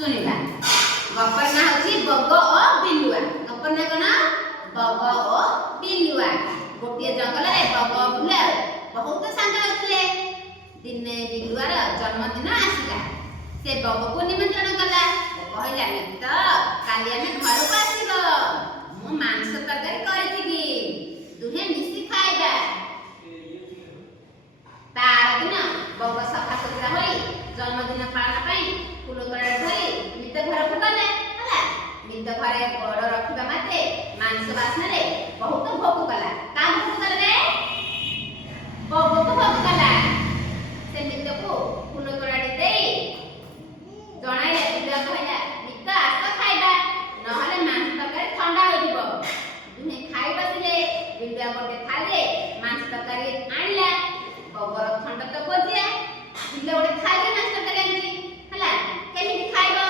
सुनिबा गपर ना होची बग ओ बिलुआ गपर ना कोना बग ओ बिलुआ गोटिए जंगल रे बग बुला बहुत सांग असले दिने बिलुआर जन्मदिन आसिला से बग को निमंत्रण कला कहला मित काली आमे घर को आसीबो मो मांस तरकारी करथिबी दुहे मिसी खाइबा तार दिन बग सफा सुतरा होई जन्मदिन पालन पाई फूल तोड़ा धरी मित घर को गले हला मित घरे बड़ रखिबा माते मांस वासना रे बहुत भोग कला का भोग कला रे बग को भोग कला से मित को फूल तोड़ा देई जणाइले बिलुआ कहला मित आस खाइबा नहले मांस तरकारी ठंडा हो जिवो दुहे खाइ बसिले बिलुआ गोटे थाले मांस तरकारी आनिला बगर खंड तो बोजिया बिलुआ गोटे थाले मांस तरकारी आनिली हला केमिति खाइबो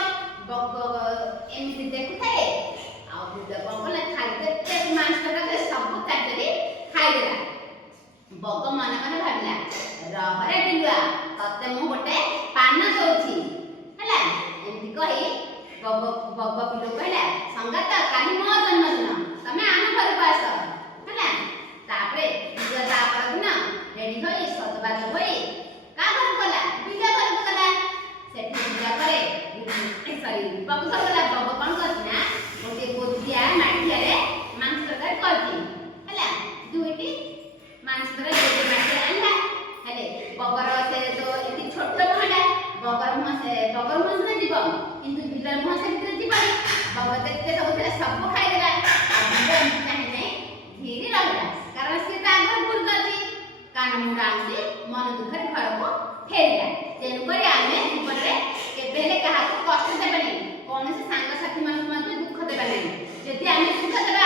बग एमिति देखुथाए आ बिलुआ बगला खाइ ते मांस तरकारी सब काटरी खाइ देला बग मन मन भाबिला रहरे बिलुआ तते मु गोटे पान दउछि हला एमिति कहि बग बग बिलुआ कहला संगात काली मो जन्मदिन तमे आम घर को आस हला तापरे बिलुआ तापर दिन रेडी होई सजबाज होई का घर गला बिलुआ घर को गला सेठी पूजा करे सॉरी बग घर गला बग कोन करना गोटे गोदिया माठिया रे मांस तरकारी करथि हला दुइटी मांस तरकारी गोटे माठिया आनला हले बगर से तो एति छोट महडा बगर मुह से जीव किंतु बिलुआ मुह से भीतर जीव बग देखते सब खाइ देला आ बिलुआ चाहे नै धीरे रहला कारण से आगर भूल गली कान मुंडा आसी मन दुखरे घर को फेरिला तेनु करी आमे जीवन रे केबेले कहा को कष्ट देबनी कोन से सांग साथी मन दुख देबा नै जति आमे सुख देबा